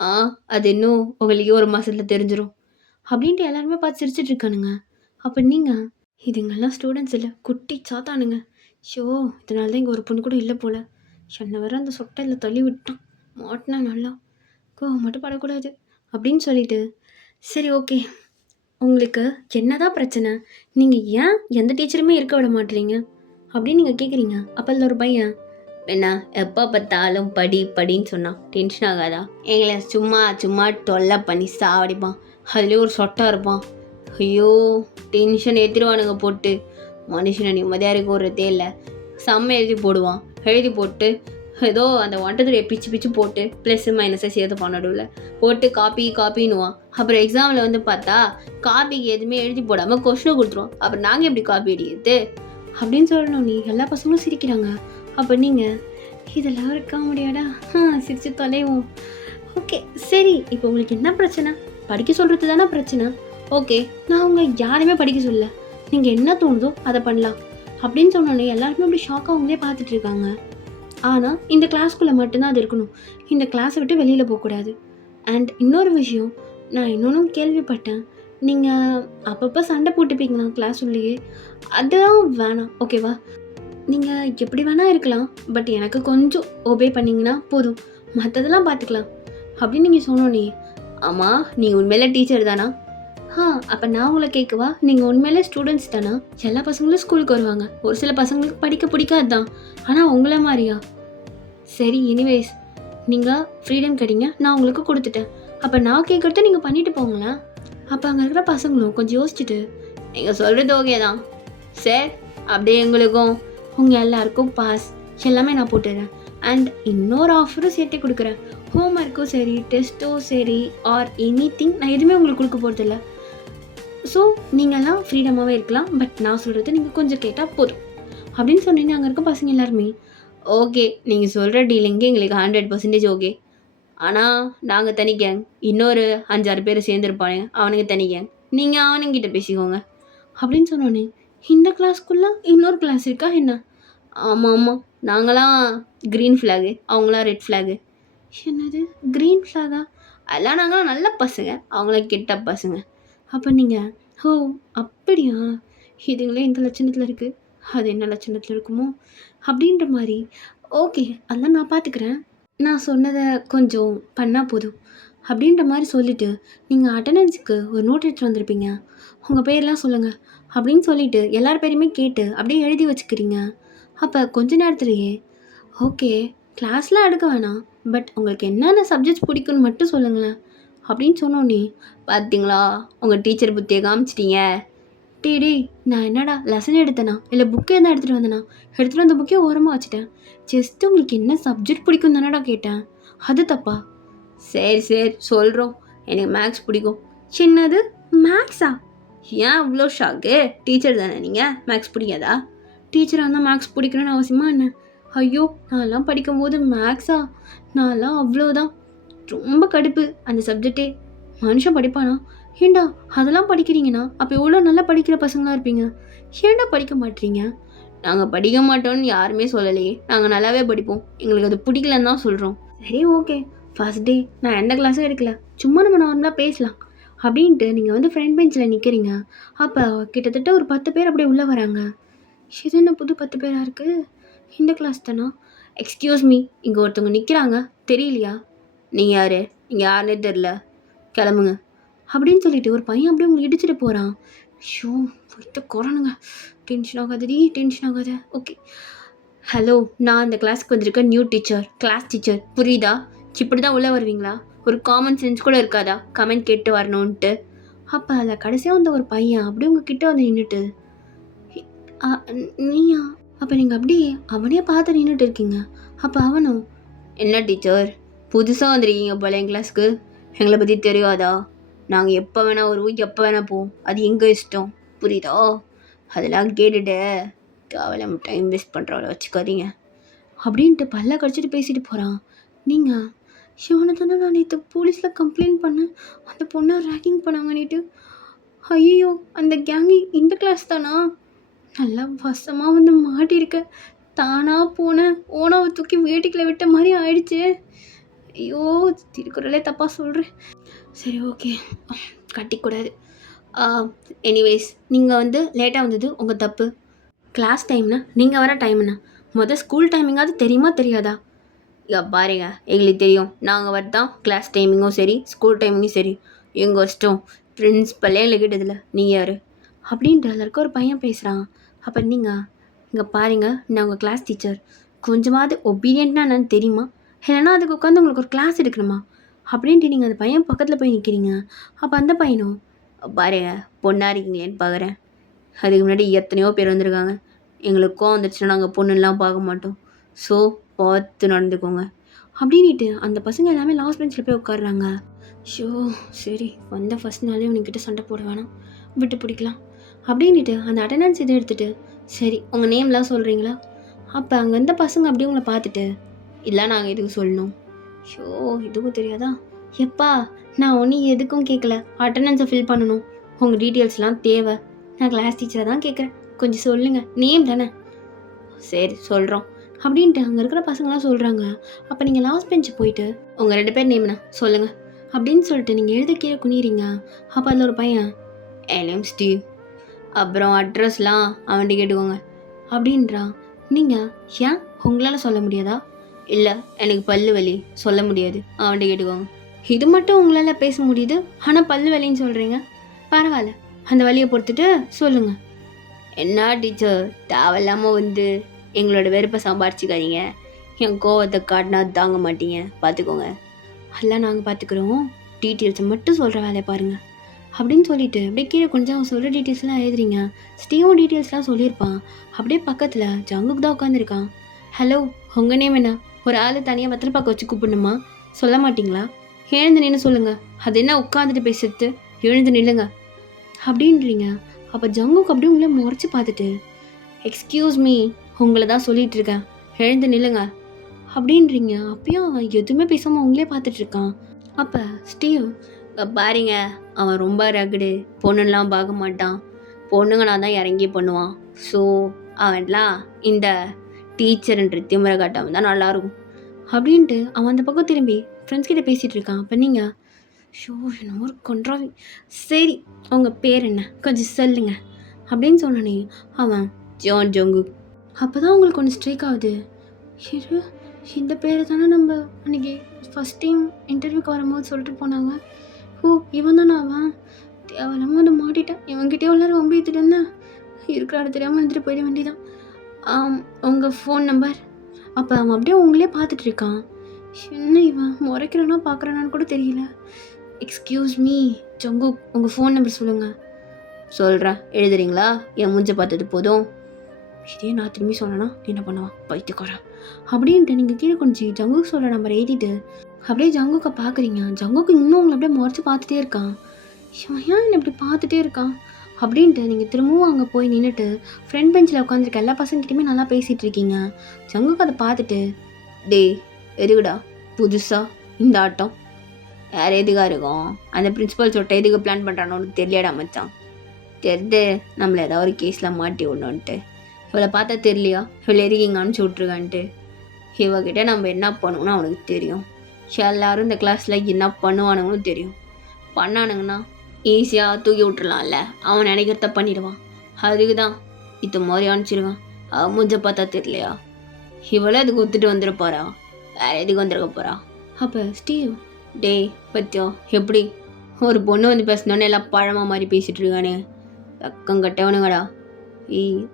ஆ அது இன்னும் உங்களுக்கே ஒரு மாதத்தில் தெரிஞ்சிடும் அப்படின்ட்டு எல்லாருமே பார்த்து சிரிச்சிட்டு இருக்கானுங்க. அப்போ நீங்கள், இதுங்கெல்லாம் ஸ்டூடெண்ட்ஸ் இல்லை, குட்டி சாத்தானுங்க. ஷோ, இதனால தான் இங்கே ஒரு பொண்ணு கூட இல்லை போல். என்னை வேற அந்த சொட்டையில் தள்ளி விட்டான், மாட்டினா நல்லா கோவம் மட்டும் படக்கூடாது அப்படின்னு சொல்லிட்டு, சரி ஓகே, உங்களுக்கு என்னதான் பிரச்சனை, நீங்கள் ஏன் எந்த டீச்சருமே இருக்க விட மாட்டீங்க அப்படின்னு நீங்கள் கேட்குறீங்க. அப்போ அதில் ஒரு பையன், என்ன எப்போ பார்த்தாலும் படி படின்னு சொன்னான், டென்ஷன் ஆகாதா? எங்களை சும்மா சும்மா தொல்லை பண்ணி சாவடிப்பான், அதுலேயும் ஒரு சொட்டா இருப்பான். ஐயோ, டென்ஷன் ஏற்றிடுவானுங்க போட்டு. மனுஷனை நிம்மதியாக இருக்க விடுறதே இல்லை. செம்ம எழுதி போடுவான், எழுதி போட்டு ஏதோ அந்த 1 2 3 பிச்சு பிச்சு போட்டு ப்ளஸ் மைனஸை சேர்த்து பண்ணடுவில் போட்டு காப்பின்னுவான். அப்புறம் எக்ஸாமில் வந்து பார்த்தா காப்பிக்கு எதுவுமே எழுதி போடாமல் கொஸ்டினை கொடுத்துருவோம். அப்புறம் நாங்கள் எப்படி காப்பி அடிக்கிறது அப்படின்னு சொல்லணும். நீ எல்லா பசங்களும் சிரிக்கிறாங்க. அப்போ நீங்கள், இதெல்லாம் இருக்க முடியாடா, சிரிச்சு தொலைவோம். ஓகே சரி, இப்போ உங்களுக்கு என்ன பிரச்சனை? படிக்க சொல்கிறது தானே பிரச்சனை. ஓகே, நான் உங்கள் யாருமே படிக்க சொல்லல, நீங்கள் என்ன தோணுதோ அதை பண்ணலாம் அப்படின்னு சொன்னோன்னே எல்லாருமே அப்படி ஷாக்காக அவங்களே பார்த்துட்டு இருக்காங்க. ஆனால் இந்த கிளாஸ்க்குள்ளே மட்டும்தான் அது இருக்கணும், இந்த கிளாஸை விட்டு வெளியில் போகக்கூடாது. அண்ட் இன்னொரு விஷயம், நான் இன்னொன்றும் கேள்விப்பட்டேன், நீங்கள் அப்பப்போ சண்டை போட்டுப்பீங்களா கிளாஸ் உள்ளேயே, அதுதான் வேணாம் ஓகேவா? நீங்கள் எப்படி வேணால் இருக்கலாம், பட் எனக்கு கொஞ்சம் ஒபே பண்ணிங்கன்னா போதும், மற்றதெல்லாம் பார்த்துக்கலாம் அப்படின்னு நீங்கள் சொன்னோன்னே, ஆமாம் நீங்கள் உண்மையிலே டீச்சர் தானா? அப்போ நான் உங்களை கேட்கவா, நீங்கள் உண்மையிலே ஸ்டூடெண்ட்ஸ் தானா? எல்லா பசங்களும் ஸ்கூலுக்கு வருவாங்க, ஒரு சில பசங்களுக்கு படிக்க பிடிக்காது தான், ஆனால் உங்களை மாதிரியா? சரி, எனிவேஸ் நீங்கள் ஃப்ரீடம் கிடைங்க, நான் உங்களுக்கு கொடுத்துட்டேன். அப்போ நான் கேட்குறத நீங்கள் பண்ணிட்டு போங்களேன். அப்போ அங்கே இருக்கிற பசங்களும் கொஞ்சம் யோசிச்சுட்டு, நீங்கள் சொல்கிறது ஓகே தான் சார், அப்படியே எங்களுக்கும் உங்கள் எல்லாருக்கும் பாஸ் எல்லாமே நான் போட்டுடுறேன். அண்ட் இன்னொரு ஆஃபரும் சேர்த்து கொடுக்குறேன், ஹோம் ஒர்க்கும் சரி, டெஸ்ட்டும் சரி, ஆர் எனிதிங் நான் எதுவுமே உங்களுக்கு கொடுக்க போகிறதில்ல. ஸோ நீங்கள்லாம் ஃப்ரீடமாகவே இருக்கலாம், பட் நான் சொல்கிறது நீங்கள் கொஞ்சம் கேட்டால் போதும் அப்படின்னு சொன்னீங்க. அங்கே இருக்க பசங்க எல்லாருமே, ஓகே நீங்கள் சொல்கிற டீலிங்கு எங்களுக்கு 100% ஓகே, ஆனால் நாங்கள் தனி கேங், இன்னொரு 5-6 பேர் சேர்ந்துருப்பானுங்க, அவனுங்க தனி கேங், நீங்கள் அவனுங்கிட்ட பேசிக்கோங்க அப்படின்னு சொன்னோன்னே, இந்த கிளாஸ்க்குள்ளே இன்னொரு கிளாஸ் இருக்கா என்ன? ஆமாம் ஆமாம், நாங்களாம் க்ரீன் ஃப்ளாகு, அவங்களாம் ரெட் ஃப்ளாகு. என்னது க்ரீன் ஃப்ளாகா? அதெல்லாம் நாங்களாம் நல்ல பசங்க, அவங்களாம் கெட்ட பசங்க. அப்போ நீங்கள், ஓ அப்படியா, இதுங்களே இந்த லட்சணத்தில் இருக்குது, அது என்ன லட்சணத்தில் இருக்குமோ அப்படின்ற மாதிரி. ஓகே, அதெல்லாம் நான் பார்த்துக்கிறேன், நான் சொன்னதை கொஞ்சம் பண்ணால் போதும் அப்படின்ற மாதிரி சொல்லிவிட்டு, நீங்கள் அட்டண்டன்ஸுக்கு ஒரு நோட் எடுத்துகிட்டு வந்திருப்பீங்க, உங்கள் பேர்லாம் சொல்லுங்கள் அப்படின்னு சொல்லிவிட்டு எல்லார் பேரையுமே கேட்டு அப்படியே எழுதி வச்சுக்கிறீங்க. அப்போ கொஞ்ச நேரத்துலையே, ஓகே கிளாஸ்லாம் எடுக்க வேணாம், பட் உங்களுக்கு என்னென்ன சப்ஜெக்ட்ஸ் பிடிக்குன்னு மட்டும் சொல்லுங்களேன் அப்படின்னு சொன்னோன்னே, பார்த்தீங்களா உங்கள் டீச்சர் புத்தியை காமிச்சிட்டீங்க. டே நான் என்னடா லெசன் எடுத்தேனா இல்லை புக்கே தான் எடுத்துகிட்டு வந்தேனா? எடுத்துகிட்டு வந்த புக்கே ஓரமாக வச்சுட்டேன், ஜஸ்ட் உங்களுக்கு என்ன சப்ஜெக்ட் பிடிக்கும் தானடா கேட்டேன், அது தப்பா? சரி சொல்கிறோம், எனக்கு மேக்ஸ் பிடிக்கும். சின்னது மேக்ஸா? ஏன் இவ்வளோ ஷாக்கு, டீச்சர் தானே நீங்கள், மேக்ஸ் பிடிக்காதா? டீச்சராக இருந்தால் மேக்ஸ் பிடிக்கணும்னு அவசியமா என்ன? ஐயோ, நான்லாம் படிக்கும்போது மேக்ஸா, நான்லாம் அவ்வளோதான், ரொம்ப கடுப்பு அந்த சப்ஜெக்டே. மனுஷன் படிப்பானா? ஏண்டா அதெல்லாம் படிக்கிறீங்கன்னா அப்போ எவ்வளோ நல்லா படிக்கிற பசங்களாக இருப்பீங்க, ஏண்டா படிக்க மாட்டீங்க? நாங்கள் படிக்க மாட்டோம்னு யாருமே சொல்லலையே, நாங்கள் நல்லாவே படிப்போம், எங்களுக்கு அது பிடிக்கலன்னு தான் சொல்கிறோம். சரி ஓகே, ஃபஸ்ட் டே நான் எந்த கிளாஸும் எடுக்கல, சும்மா நம்ம நார்மலாக பேசலாம் அப்படின்ட்டு நீங்கள் வந்து ஃப்ரண்ட் பெஞ்சில் நிற்கிறீங்க. அப்போ கிட்டத்தட்ட ஒரு 10 பேர் அப்படியே உள்ளே வராங்க. இது என்ன புது 10 பேராக இருக்குது, இந்த கிளாஸ் தானா? எக்ஸ்கியூஸ் மீ, இங்கே ஒருத்தவங்க நிற்கிறாங்க தெரியலையா? நீங்கள் யார், இங்கே யாருனே தெரில, கிளம்புங்க அப்படின்னு சொல்லிட்டு ஒரு பையன் அப்படியே உங்களை இடிச்சிட்டு போகிறான். ஷோ, போய்ட்டு குறனுங்க, டென்ஷன் ஆகாத. ஓகே, ஹலோ, நான் அந்த கிளாஸ்க்கு வந்திருக்க நியூ டீச்சர், கிளாஸ் டீச்சர், புரியுதா? இப்படி தான் உள்ளே வருவீங்களா? ஒரு காமன் சென்ஸ் கூட இருக்காதா கமெண்ட் கேட்டு வரணுன்ட்டு? அப்போ அதில் கடைசியாக வந்த ஒரு பையன் அப்படியே உங்ககிட்ட வந்து நின்றுட்டு, நீயா? அப்போ நீங்கள் அப்படியே அவனே பார்த்து நின்றுட்டு இருக்கீங்க. அப்போ அவனும், என்ன டீச்சர் புதுசாக வந்திருக்கீங்க போல என் கிளாஸ்க்கு, எங்களை பற்றி தெரியாதா? நாங்கள் எப்போ வேணால் வருவோம், எப்போ வேணால் போவோம், அது எங்கள் இஷ்டம், புரியுதா? அதெல்லாம் கேட்டுட்டு தேவையில்லாம டைம் வேஸ்ட் பண்ணுறவளை வச்சுக்காதீங்க அப்படின்ட்டு பல்ல கடிச்சிட்டு பேசிட்டு போகிறான். நீங்கள், இவனை தானே நான் நேற்று போலீஸில் கம்ப்ளைண்ட் பண்ணேன், அந்த பொண்ணை ரேக்கிங் பண்ணாங்கன்னிட்டு, ஐயோ! அந்த கேங்கு இந்த கிளாஸ் தானா? நல்லா வசமா வந்து மாட்டியிருக்கேன். தானா போனேன், ஓனாவ தூக்கி வேட்டிக்குள்ள விட்ட மாரி ஆயிடுச்சே! ஐயோ! திருக்குறளே தப்பா சொல்றேன். சரி ஓகே. கட்டிக்கூடாது. ஆ எனிவேஸ் நீங்க வந்து லேட்டா வந்தது உங்க தப்பு. கிளாஸ் டைம்னா, நீங்க வர டைம்னா, ஸ்கூல் டைமிங்காவது தெரியுமா தெரியாதா? இங்க பாருங்க, எங்களுக்கு தெரியும். நாங்க வரதான் கிளாஸ் டைமிங்கும் சரி, ஸ்கூல் டைமிங்கும் சரி. எங்க இஷ்டம். பிரின்சிபலே எங்கள கேட்டதில்ல. நீங்க யாரு? அப்படின்ட்டு அதில இருக்க ஒரு பையன் பேசுறான். அப்ப நீங்க, இங்க பாருங்க, நான் உங்க கிளாஸ் டீச்சர். கொஞ்சமாவது ஒபீடியன்ட்னா என்னன்னு தெரியுமா? இல்லைன்னா அதுக்கு உட்காந்து உங்களுக்கு ஒரு கிளாஸ் எடுக்கணுமா? அப்படின்ட்டு நீங்க அந்த பையன் பக்கத்துல போய் நிக்கிறீங்க. அப்ப அந்த பையனும், பாருங்க, பொண்ணா இருக்கீங்களேன்னு பார்க்குறேன். அதுக்கு முன்னாடி எத்தனையோ பேர் வந்திருக்காங்க. எங்களுக்கு கோவம் வந்துச்சுன்னா நாங்கள் பொண்ணுலாம் பார்க்க மாட்டோம். ஸோ பார்த்து நடந்துக்கோங்க அப்படின்ட்டு அந்த பசங்க எல்லாமே லாஸ்ட் பெஞ்சில் போய் உட்காடுறாங்க. ஷோ சரி, வந்த ஃபஸ்ட் நாளே உனக்கிட்ட சண்டை போட வேணாம், விட்டு பிடிக்கலாம் அப்படின்ட்டு அந்த அட்டண்டன்ஸ் இதை எடுத்துகிட்டு, சரி உங்கள் நேம்லாம் சொல்கிறீங்களா? அப்போ அங்கே இருந்த பசங்க அப்படியே உங்களை பார்த்துட்டு, இல்லை நாங்கள் எதுக்கு சொல்லணும்? ஷோ இதுவும் தெரியாதா? எப்பா நான் ஒன்றும் எதுக்கும் கேட்கல, அட்டண்டன்ஸை ஃபில் பண்ணணும். உங்கள் டீட்டெயில்ஸ்லாம் தேவை. நான் கிளாஸ் டீச்சரை தான் கேட்குறேன், கொஞ்சம் சொல்லுங்கள். நேம் தானே? சரி சொல்கிறோம் அப்படின்ட்டு அங்கே இருக்கிற பசங்களாம் சொல்கிறாங்க. அப்போ நீங்கள் லாஸ்ட் பெஞ்சு போயிட்டு உங்கள் 2 பேர் நேம்னா சொல்லுங்கள் அப்படின்னு சொல்லிட்டு நீங்கள் எழுத கீழே குனிறீங்க. அப்போ அதில் ஒரு பையன், என் நேம் ஸ்டீவ், அப்புறம் அட்ரஸ்லாம் அவன்கிட்ட கேட்டுக்கோங்க அப்படின்றான். நீங்கள் ஏன் உங்களால் சொல்ல முடியாதா? இல்லை எனக்கு பல்லு வலி, சொல்ல முடியாது, அவன்கிட்ட கேட்டுக்கோங்க. இது மட்டும் உங்களால் பேச முடியுது, ஆனால் பல்லு வலின்னு சொல்கிறீங்க. பரவாயில்ல, அந்த வலியை பொறுத்துட்டு சொல்லுங்கள். என்ன டீச்சர் தேவையில்லாமல் வந்து எங்களோட வெறுப்பை சம்பாரிச்சிக்காதீங்க. என் கோவத்தை காட்டினா தாங்க மாட்டீங்க, பார்த்துக்கோங்க. அதெல்லாம் நாங்கள் பார்த்துக்குறோம், டீட்டெயில்ஸை மட்டும் சொல்கிற வேலையை பாருங்கள் அப்படின்னு சொல்லிட்டு அப்படியே கீழே கொஞ்சம் அவன் சொல்கிற டீட்டெயில்ஸ்லாம் எழுதுறீங்க. ஸ்டீவும் டீட்டெயில்ஸ்லாம் சொல்லியிருப்பான். அப்படியே பக்கத்தில் ஜங்குக்கு தான் உட்காந்துருக்கான். ஹலோ, உங்கள் நேம் என்ன? ஒரு ஆள் தனியாக வெத்தலை பார்க்க வச்சு கூப்பிடணுமா? சொல்ல மாட்டிங்களா? எழுந்து நின்று சொல்லுங்கள். அது என்ன உட்காந்துட்டு பேசுறது? எழுந்து நில்லுங்க அப்படின்றீங்க. அப்போ ஜங்குக்கு அப்படியே உங்களை முறைச்சி பார்த்துட்டு, எக்ஸ்கியூஸ் மீ, உங்களை தான் சொல்லிகிட்டு இருக்கேன், எழுந்து நில்லுங்க அப்படின்றீங்க. அப்பயும் அவன் எதுவுமே பேசாமல் உங்களே பார்த்துட்ருக்கான். அப்போ ஸ்டீவ், பாருங்க, அவன் ரொம்ப ரகுடு, பொண்ணுலாம் பார்க்க மாட்டான், பொண்ணுங்கனா தான் இறங்கி பண்ணுவான். ஸோ அவன்லாம் இந்த டீச்சர்ன்ற திமிரை காட்டாமல் தான் நல்லாயிருக்கும் அப்படின்ட்டு அவன் அந்த பக்கம் திரும்பி ஃப்ரெண்ட்ஸ் கிட்ட பேசிகிட்டு இருக்கான். அப்போ நீங்கள், ஷோ என்ன ஒரு கொன்றாவி, சரி உங்கள் பேர் என்ன கொஞ்சம் சொல்லுங்க அப்படின்னு சொன்னனே. அவன் ஜான் ஜங்குக். அப்போ தான் உங்களுக்கு ஒன்று ஸ்ட்ரைக் ஆகுது. இரு, இந்த பேர் தானே நம்ம அன்றைக்கி ஃபஸ்ட் டைம் இன்டர்வியூக்கு வரும்போது சொல்லிட்டு போனாங்க. ஓ இவன் தானே அவன்? தேவையில்லாமல் வந்து மாட்டிட்டான். இவன்கிட்டே உள்ளார ரொம்ப ஏற்றிட்டு இருந்தேன், இருக்கிற இடம் தெரியாமல் இருந்துட்டு போயிட வேண்டியதான். உங்கள் ஃபோன் நம்பர்? அப்போ அவன் அப்படியே உங்களே பார்த்துட்ருக்கான். என்ன இவன் முறைக்கிறானா பார்க்குறானான்னு கூட தெரியல. எக்ஸ்கியூஸ் மீ ஜங்குக், உங்கள் ஃபோன் நம்பர் சொல்லுங்கள். சொல்கிறேன், எழுதுறீங்களா? என் மூஞ்ச பார்த்தது போதும். இதே நான் திரும்பி சொன்னேன்னா என்ன பண்ணுவான் பைத்தியக்காரன் அப்படின்ட்டு நீங்கள் கீழே கொஞ்சம் ஜங்குக்கு சொல்கிற நம்பரை எழுதிட்டு அப்படியே ஜங்குக்கை பார்க்குறீங்க. ஜங்குக்கு இன்னும் உங்களை அப்படியே முறைச்சி பார்த்துட்டே இருக்கான். ஏன் என்ன இப்படி பார்த்துட்டே இருக்கான் அப்படின்ட்டு நீங்கள் திரும்பவும் அங்கே போய் நின்றுட்டு ஃப்ரெண்ட் பெஞ்சில் உட்காந்துருக்க எல்லா பசங்கிட்டையுமே நல்லா பேசிகிட்டு இருக்கீங்க. ஜங்குக்கு அதை பார்த்துட்டு, டே எதுக்குடா புதுசாக இந்த ஆட்டம்? வேறு எதுக்காக இருக்கும்? அந்த பிரின்ஸிபல் சொல்லிட்டு எதுக்கு பிளான் பண்ணுறானோன்னு தெரியலடா மச்சான். தெரிது, நம்மளை ஏதாவது ஒரு கேஸில் மாட்டி விடணுன்ட்டு. இவளை பார்த்தா தெரியலையா இவளை எதுக்கு இங்கே அனுப்பிச்சி விட்ருக்கான்ட்டு? இவகிட்ட நம்ம என்ன பண்ணுவோன்னு அவனுக்கு தெரியும். எல்லோரும் இந்த கிளாஸில் என்ன பண்ணுவானுங்களும் தெரியும். பண்ணானுங்கன்னா ஈஸியாக தூக்கி விட்டுறலாம்ல, அவன் நினைக்கிறத பண்ணிடுவான். அதுக்கு தான் இது மாதிரி அனுப்பிச்சிருவான். அவன் மூஞ்ச பார்த்தா தெரியலையா? இவளை அதுக்கு ஒத்துட்டு வந்துருப்பாரா? வேறு எதுக்கு வந்துருக்க போகிறா? அப்போ ஸ்டீவ், டே பத்தியோ எப்படி ஒரு பொண்ணு வந்து பேசினோன்னு எல்லாம் பழமாக மாதிரி பேசிகிட்டு இருக்கானே, வெக்கம் கட்டவனுங்கடா.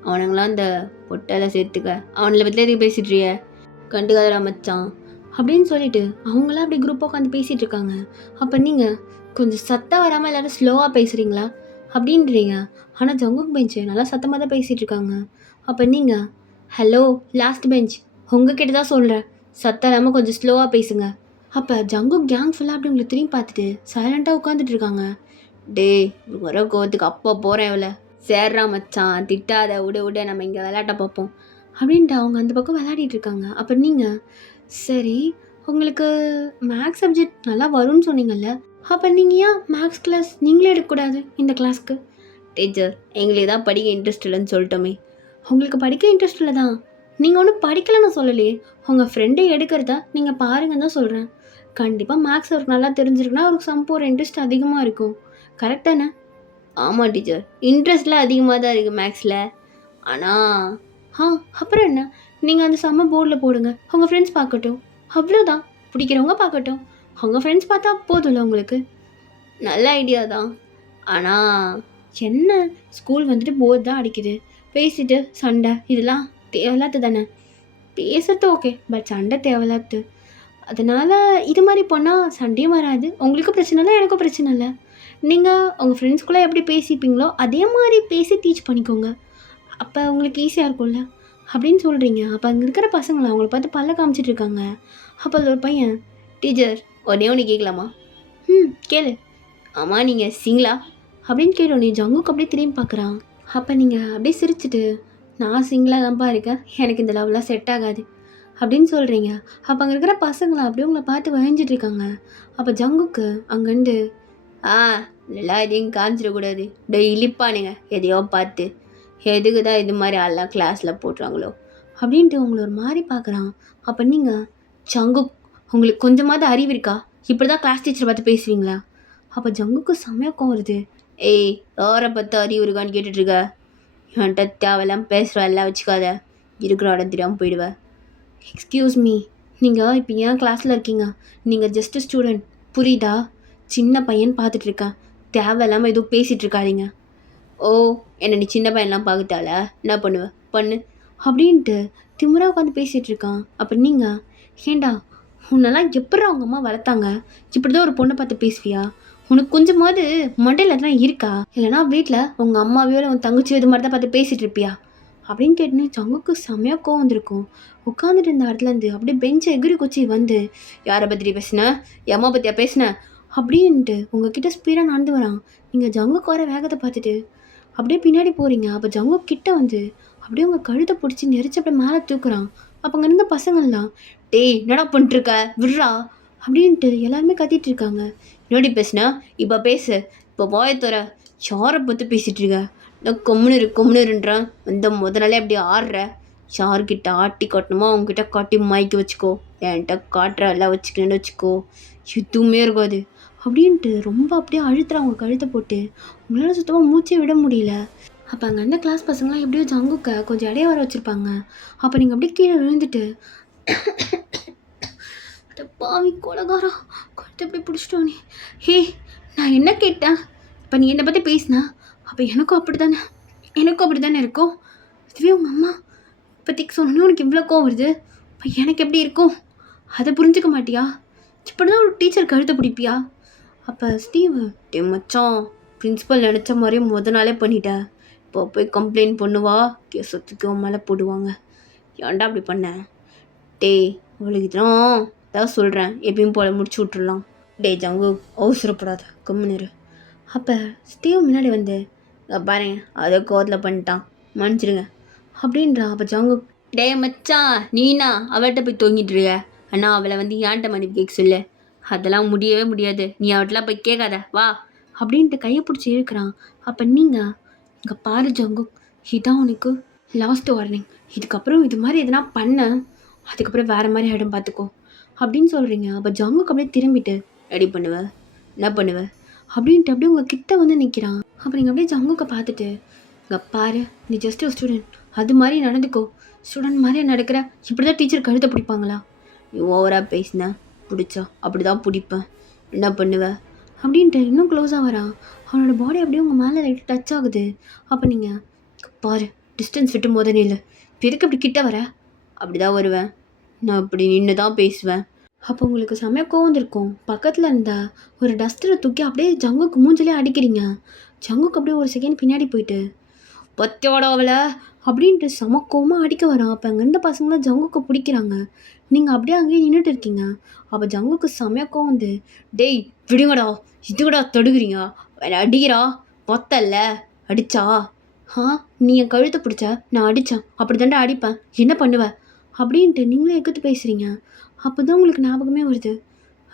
அவனுங்களாம் இந்த பொட்டெல்லாம் சேர்த்துக்க, அவனில் பற்றில எதுக்கு பேசிட்டுருக்க? கண்டுக்காதரா மச்சான் அப்படின்னு சொல்லிட்டு அவங்களாம் அப்படி குரூப்பாக உட்காந்து பேசிகிட்டு இருக்காங்க. அப்போ நீங்கள் கொஞ்சம் சத்தம் வராமல் எல்லோரும் ஸ்லோவாக பேசுகிறீங்களா அப்படின்றீங்க. ஆனால் ஜங்குக் பெஞ்சு நல்லா சத்தமாக தான் பேசிகிட்டு இருக்காங்க. அப்போ நீங்கள், ஹலோ லாஸ்ட் பெஞ்ச், உங்ககிட்ட தான் சொல்கிறேன், சத்தம் இல்லாமல் கொஞ்சம் ஸ்லோவாக பேசுங்க. அப்போ ஜங்குக் கேங் ஃபுல்லாக அப்படி உங்களை திரும்பி பார்த்துட்டு சைலண்ட்டாக உட்காந்துட்டு இருக்காங்க. டே வர கோவத்துக்கு அப்போ போகிறேன் இவளை, சேர்றா மச்சான், திட்டாத, விட நம்ம இங்கே விளையாட்ட பார்ப்போம் அப்படின்ட்டு அவங்க அந்த பக்கம் விளையாடிட்டு இருக்காங்க. அப்போ நீங்கள், சரி உங்களுக்கு மேக்ஸ் சப்ஜெக்ட் நல்லா வரும்னு சொன்னீங்கல்ல, அப்போ நீங்கள் ஏன் மேக்ஸ் கிளாஸ் நீங்களே எடுக்கக்கூடாது இந்த கிளாஸ்க்கு? டீச்சர், எங்களுக்கு தான் படிக்க இன்ட்ரெஸ்ட் இல்லைன்னு சொல்லிட்டோமே. உங்களுக்கு படிக்க இன்ட்ரெஸ்ட் இல்லை தான், நீங்கள் ஒன்றும் படிக்கலைன்னு சொல்லலையே. உங்கள் ஃப்ரெண்டை எடுக்கிறத நீங்கள் பாருங்கன்னு தான் சொல்கிறேன். கண்டிப்பாக மேக்ஸ் அவருக்கு நல்லா தெரிஞ்சிருக்குன்னா அவருக்கு சம் போகிற இன்ட்ரெஸ்ட் அதிகமாக இருக்கும். கரெக்ட் தானே? ஆமாம் டீச்சர், இன்ட்ரெஸ்ட்லாம் அதிகமாக தான் இருக்குது மேக்ஸில். ஆனால் அப்புறம் என்ன, நீங்கள் அந்த சம்ம போர்டில் போடுங்க, உங்கள் ஃப்ரெண்ட்ஸ் பார்க்கட்டும். அவ்வளோதான், பிடிக்கிறவங்க பார்க்கட்டும். உங்கள் ஃப்ரெண்ட்ஸ் பார்த்தா போதும்ல உங்களுக்கு. நல்ல ஐடியா தான். ஆனால் என்ன, ஸ்கூல் வந்துட்டு போர் தான் அடிக்குது. பேசிட்டு சண்டை இதெல்லாம் தேவையில்லாது தானே. பேசுறது ஓகே, பட் சண்டை தேவையில்லாது. அதனால் இது மாதிரி போனால் சண்டையும் வராது, உங்களுக்கும் பிரச்சனை இல்லை, எனக்கும் பிரச்சனை இல்லை. நீங்கள் உங்கள் ஃப்ரெண்ட்ஸ்குள்ளே எப்படி பேசிப்பீங்களோ அதே மாதிரி பேசி டீச் பண்ணிக்கோங்க. அப்போ உங்களுக்கு ஈஸியாக இருக்கும்ல அப்படின்னு சொல்கிறீங்க. அப்போ அங்கே இருக்கிற பசங்களை அவங்கள பார்த்து பல்ல காமிச்சிட்டு இருக்காங்க. அப்போ அது ஒரு பையன், டீச்சர் உடனே ஒன்று கேட்கலாமா? கேளு. ஆமாம், நீங்கள் சிங்களா அப்படின்னு கேட்டோன்னே ஜங்குக்கு அப்படியே திரும்பி பார்க்குறான். அப்போ நீங்கள் அப்படியே சிரிச்சிட்டு, நான் சிங்கிளாக தான்ப்பா இருக்கேன், எனக்கு இந்த லவ்லாம் செட் ஆகாது அப்படின்னு சொல்கிறீங்க. அப்போ அங்கே இருக்கிற பசங்களை அப்படியே உங்களை பார்த்து வரைஞ்சிட்டு இருக்காங்க. அப்போ ஜங்குக்கு அங்கேருந்து நல்லா எதையும் காமிச்சிடக்கூடாது, டெய்லிப்பானுங்க எதையோ பார்த்து, எதுக்கு தான் இது மாதிரி ஆள்லாம் கிளாஸில் போட்டுறாங்களோ அப்படின்ட்டு உங்களை ஒரு மாதிரி பார்க்குறான். அப்போ நீங்கள், ஜங்குக் உங்களுக்கு கொஞ்சமாவது அறிவு இருக்கா? இப்படி தான் கிளாஸ் டீச்சரை பார்த்து பேசுவீங்களா? அப்போ ஜங்குக்கு செம்மையாக்கம் வருது. ஏய், யாரை பார்த்து அறிவு இருக்கான்னு கேட்டுட்ருக்க? என்கிட்ட தேவையெல்லாம் பேசுகிற எல்லாம் வச்சுக்காத, இருக்கிற இடம் தெரியாமல் போயிடுவேன். எக்ஸ்கியூஸ் மீ, நீங்கள் இப்போ ஏன் கிளாஸில் இருக்கீங்க? நீங்கள் ஜஸ்ட் ஸ்டூடெண்ட், புரியுதா? சின்ன பையன் பார்த்துட்ருக்கேன், தேவையில்லாமல் எதுவும் பேசிகிட்டு இருக்காதீங்க. ஓ, என்ன நீ சின்ன பையன்லாம் பார்க்கத்தால என்ன பண்ணுவேன் பண்ணு அப்படின்ட்டு திமுறா உட்காந்து பேசிகிட்டு இருக்கான். அப்போ நீங்கள், ஏண்டா உன்னெல்லாம் எப்படி அவங்க அம்மா வளர்த்தாங்க, இப்படி தான் ஒரு பொண்ணை பார்த்து பேசுவியா? உனக்கு கொஞ்சமாவது மண்டையில் எதனா இருக்கா? இல்லைனா வீட்டில் உங்கள் அம்மாவையோ இல்லை உன் தங்கச்சியோ இது மாதிரி தான் பார்த்து பேசிகிட்டு இருப்பியா அப்படின்னு கேட்டுன்னு ஜங்குக்கு செம்மையாக கோவம் வந்திருக்கும். உட்காந்துட்டு இருந்த இடத்துலேருந்து அப்படியே பெஞ்சை எகிரி குச்சி வந்து, யாரை பற்றி பேசினேன், என் அம்மா பற்றியா பேசினேன் அப்படின்ட்டு உங்ககிட்ட ஸ்பீடாக நடந்து வரான். நீங்கள் ஜங்குக்கு வர வேகத்தை பார்த்துட்டு அப்படியே பின்னாடி போகிறீங்க. அப்போ ஜங்கு கிட்ட வந்து அப்படியே உங்கள் கழுத்தை பிடிச்சி நெரிச்சு அப்படியே மேலே தூக்குறான். அப்போ அங்கே இருந்த பசங்கள்லாம், டேய் என்னடா பண்ணிட்டுருக்க, விட்றா அப்படின்ட்டு எல்லாருமே கத்திட்டு இருக்காங்க. என்னடி பேசுனா, இப்போ பேசு, இப்போ வாயத்தோற, யாரை பற்றி பேசிகிட்டு இருக்க? நான் கொம்முனுருன்றேன், இந்த முதனாலே அப்படி ஆடுற. யார்கிட்ட ஆட்டி காட்டணுமோ அவங்ககிட்ட காட்டி மாய்க்கு வச்சுக்கோ, என்கிட்ட காட்டுற எல்லாம் வச்சுக்கணுன்னு வச்சுக்கோ, எதுவுமே இருக்காது அப்படின்ட்டு ரொம்ப அப்படியே அழுத்துறான் அவங்க கழுத்தை போட்டு. உங்களால் சுத்தமாக மூச்சே விட முடியல. அப்போ அங்கே அந்த கிளாஸ் பசங்களாம் எப்படியோ ஜங்குக்க கொஞ்சம் இடையே வர வச்சுருப்பாங்க. அப்போ நீங்கள் அப்படியே கீழே விழுந்துட்டு, பாவி கொலகாரா, கழுத்தை எப்படி பிடிச்சிட்டோனே, ஹே நான் என்ன கேட்டேன், இப்போ நீ என்னை பற்றி பேசினா அப்போ எனக்கும் அப்படி தானே இருக்கும். இதுவே உங்கள் அம்மா இப்போதைக்கு சொன்னோன்னே உனக்கு இவ்வளோ கோவம் வருது, இப்போ எனக்கு எப்படி இருக்கும் அதை புரிஞ்சுக்க மாட்டியா? இப்படி தான் ஒரு டீச்சர் கழுத்தை பிடிப்பியா? அப்போ ஸ்டீவ், டே மச்சான், பிரின்ஸிபல் நினச்ச மாதிரியே நாளே பண்ணிட்டேன், இப்போ போய் கம்ப்ளைண்ட் பண்ணுவா, கேசத்துக்கு அவன் மேலே போடுவாங்க. ஏன்டா அப்படி பண்ணேன்? டே அவளுக்கு தான் சொல்கிறேன், எப்பயும் போல முடிச்சு விட்ருலாம். டே ஜங்கு, அவசரப்படாத, கம்முனிரு. அப்போ ஸ்டீவ் முன்னாடி வந்து, பாருங்க அதை கோவத்தில் பண்ணிட்டான், மன்னிச்சிடுங்க அப்படின்றான். அப்போ ஜங்கு, டே மச்சான் நீனா அவள்கிட்ட போய் தூங்கிட்டு இருக்க, ஆனால் அவளை வந்து ஏன்ட்ட மன்னிப்பு கேட்க சொல்லு, அதெல்லாம் முடியவே முடியாது, நீ அவட்டெலாம் போய் கேட்காத வா அப்படின்ட்டு கையை பிடிச்சி இழுக்கிறான். அப்போ நீங்கள், இங்கே பாரு ஜங்கு, இதான் உனக்கு லாஸ்ட் வார்னிங், இதுக்கப்புறம் இது மாதிரி எதனா பண்ண அதுக்கப்புறம் வேறு மாதிரி ஆகிடும் பார்த்துக்கோ அப்படின்னு சொல்கிறீங்க. அப்போ ஜங்குக்கு அப்படியே திரும்பிட்டு, ரெடி பண்ணுவேன் என்ன பண்ணுவேன் அப்படின்ட்டு அப்படியே உங்கள் கிட்ட வந்து நிற்கிறான். அப்போ நீங்கள் அப்படியே ஜங்குக்க பார்த்துட்டு, இங்கே பாரு நீ ஜஸ்ட் ஒரு ஸ்டூடெண்ட், அது மாதிரி நடந்துக்கோ, ஸ்டூடெண்ட் மாதிரியே நடக்கிற, இப்படி தான் டீச்சர் கழுத்தை பிடிப்பாங்களா? நீ ஓவராக பேசின, பிடிச்சா அப்படி தான் பிடிப்பேன், என்ன பண்ணுவேன் அப்படின்ட்டு இன்னும் க்ளோஸாக வரான். அவனோட பாடி அப்படியே உங்கள் மேலே லைட்டாக டச் ஆகுது. அப்போ நீங்கள், பாரு டிஸ்டன்ஸ் விட்டும் போதே இல்லை, இப்போ எதுக்கு அப்படி கிட்ட வர? அப்படி தான் வருவேன், நான் இப்படி நின்று தான் பேசுவேன். அப்போ உங்களுக்கு செம்மையாக கோவம் வந்திருக்கும். பக்கத்தில் இருந்தால் ஒரு டஸ்டரை தூக்கி அப்படியே ஜங்குக்கு மூஞ்சிலே அடிக்கிறீங்க. ஜங்குக்கு அப்படியே ஒரு செகண்ட் பின்னாடி போயிட்டு, பத்தியோட அவளை அப்படின்ட்டு சமக்கோமாக அடிக்க வரான். அப்போ அங்கே இருந்த பசங்களாம் ஜங்குக்கு பிடிக்கிறாங்க. நீங்கள் அப்படியே அங்கேயே நின்றுட்டு இருக்கீங்க. அப்போ ஜங்குக்கு செம்மையாக கோவம் வந்து, டேய் விடுங்கடா, இதுக்கடா தொடுக்குறீங்க, அடிக்கிறா, பொத்தல்ல அடிச்சா, நீ என் கழுத்தை பிடிச்ச, நான் அடித்தேன், அப்படி தாண்டா அடிப்பேன், என்ன பண்ணுவேன் அப்படின்ட்டு நீங்களே எக்கத்து பேசுகிறீங்க. அப்போ தான் உங்களுக்கு ஞாபகமே வருது,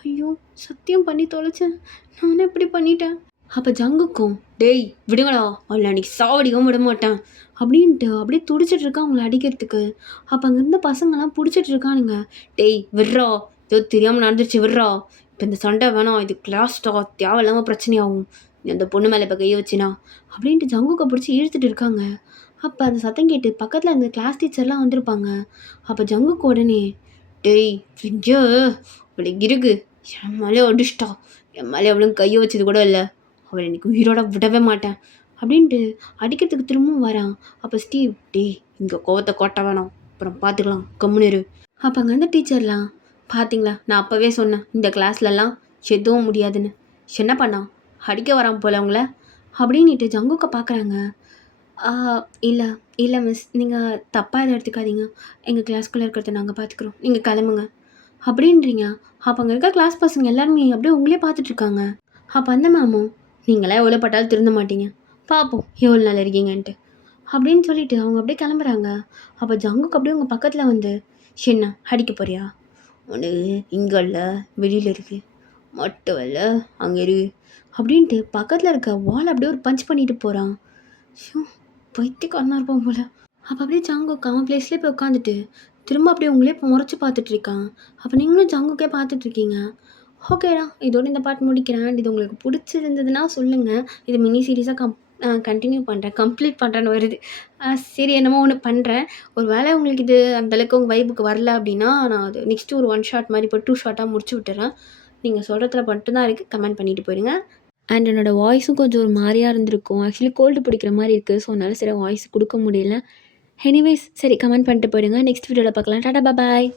ஐயோ! சத்தியம் பண்ணி தொலைச்சேன். நானே இப்படி பண்ணிட்டேன். அப்ப ஜங்குக்கும், "டேய் விடுங்கடா! அவள அன்னைக்கு சாவடிக்காம விடமாட்டேன்." அப்படின்ட்டு அப்படியே துடிச்சிட்டு இருக்கான் அவங்கள அடிக்கிறதுக்கு. அப்ப அங்க இருந்த பசங்கலாம் புடிச்சிட்டு இருக்கானுங்க. "டேய் விட்றா! ஏதோ தெரியாம நடந்துருச்சு விட்றா! இப்ப இந்த சண்டை வேணாம். இது கிளாஸ்டா. தேவையில்லாம பிரச்சனையாகும். நீ அந்த பொண்ணு மேல இப்ப கைய வச்சினா" அப்படின்ட்டு ஜங்குக்க புடிச்சு இழுத்துட்டு இருக்காங்க. அப்ப அந்த சத்தம் கேட்டு பக்கத்துல இருந்த கிளாஸ் டீச்சர்லாம் வந்திருப்பாங்க. அப்ப ஜங்குக்கு உடனே, "டேய் விஜ்ஜு அவளுக்கு இருக்கு. என் மேலே அடிச்சிட்டா. என் மேலே அவளும் கைய வச்சது கூட இல்ல. அவளை இன்னைக்கு உயிரோட விடவே மாட்டேன்." அப்படின்ட்டு அடிக்கிறதுக்கு திரும்பவும் வரான். அப்போ ஸ்டீவ், "டேய் இங்கே கோவத்தை கொட்ட வேணாம். அப்புறம் பார்த்துக்கலாம். கம்முனு இரு." அப்போ அங்கே அந்த டீச்சர்லாம், "பார்த்தீங்களா நான் அப்போவே சொன்னேன் இந்த கிளாஸ்லலாம் எதுவும் முடியாதுன்னு. என்ன பண்ணா அடிக்க வரான் போல அவங்கள." அப்படின்ட்டு ஜங்குக்க பார்க்குறாங்க. இல்லை இல்லை மிஸ், நீங்கள் தப்பாக எதுவும் எடுத்துக்காதீங்க. எங்கள் கிளாஸ்குள்ளே இருக்கிறத நாங்கள் பார்த்துக்குறோம். நீங்கள் கிளம்புங்க அப்படின்றீங்க. அப்போ அங்கே இருக்க கிளாஸ் பசங்க எல்லாருமே அப்படியே உங்களே பார்த்துட்ருக்காங்க. அப்போ அந்த மேமும், "நீங்களாம் எவ்வளோ பட்டாலும் திருந்த மாட்டீங்க. பார்ப்போம் எவ்வளோ நாள் இருக்கீங்கன்ட்டு." அப்படின்னு சொல்லிட்டு அவங்க அப்படியே கிளம்புறாங்க. அப்போ ஜங்குக்கு அப்படியே உங்கள் பக்கத்தில் வந்து, "என்ன அடிக்க போறியா? உனக்கு இங்கே இல்லை வெளியில் இருக்குது. மட்டும் இல்லை அங்கே இருக்கு." அப்படின்ட்டு பக்கத்தில் இருக்க வால் அப்படியே ஒரு பஞ்ச் பண்ணிட்டு போகிறான். ஷோ பைத்தியக்காரனா இருப்பான் போல. அப்போ அப்படியே ஜங்குக்கு அவன் பிளேஸ்லேயே போய் உட்காந்துட்டு திரும்ப அப்படியே உங்களே இப்போ முறைச்சி பார்த்துட்ருக்கான். அப்போ நீங்களும் ஜங்குக்கே பார்த்துட்ருக்கீங்க. ஓகேடா, இதோட இந்த பார்ட் முடிக்கிறேன். இது உங்களுக்கு பிடிச்சிருந்ததுன்னா சொல்லுங்கள். இது மினி சீரீஸாக கண்டினியூ பண்ணுறேன். கம்ப்ளீட் பண்ணுறேன்னு வருது. சரி என்னமோ ஒன்று பண்ணுறேன். ஒரு வேளை உங்களுக்கு இது அந்தளவுக்கு உங்கள் வைப்புக்கு வரல அப்படின்னா நான் அது நெக்ஸ்ட்டு ஒரு 1 ஷாட் மாதிரி இப்போ 2 ஷார்ட்டாக முடிச்சு விட்டுறேன். நீங்கள் சொல்கிறதுல மட்டும்தான் இருக்குது. கமெண்ட் பண்ணிட்டு போயிடுங்க. அண்ட் என்னோடய வாய்ஸும் கொஞ்சம் ஒரு மாதிரியா இருந்திருக்கும். ஆக்சுவலி கோல்டு பிடிக்கிற மாதிரி இருக்குது. ஸோ அதனால சரியாக வாய்ஸ் கொடுக்க முடியல. எனிவேஸ் சரி கமெண்ட் பண்ணிட்டு போயிடுங்க. நெக்ஸ்ட் வீடியோவில் பார்க்கலாம். டாடா பாய்.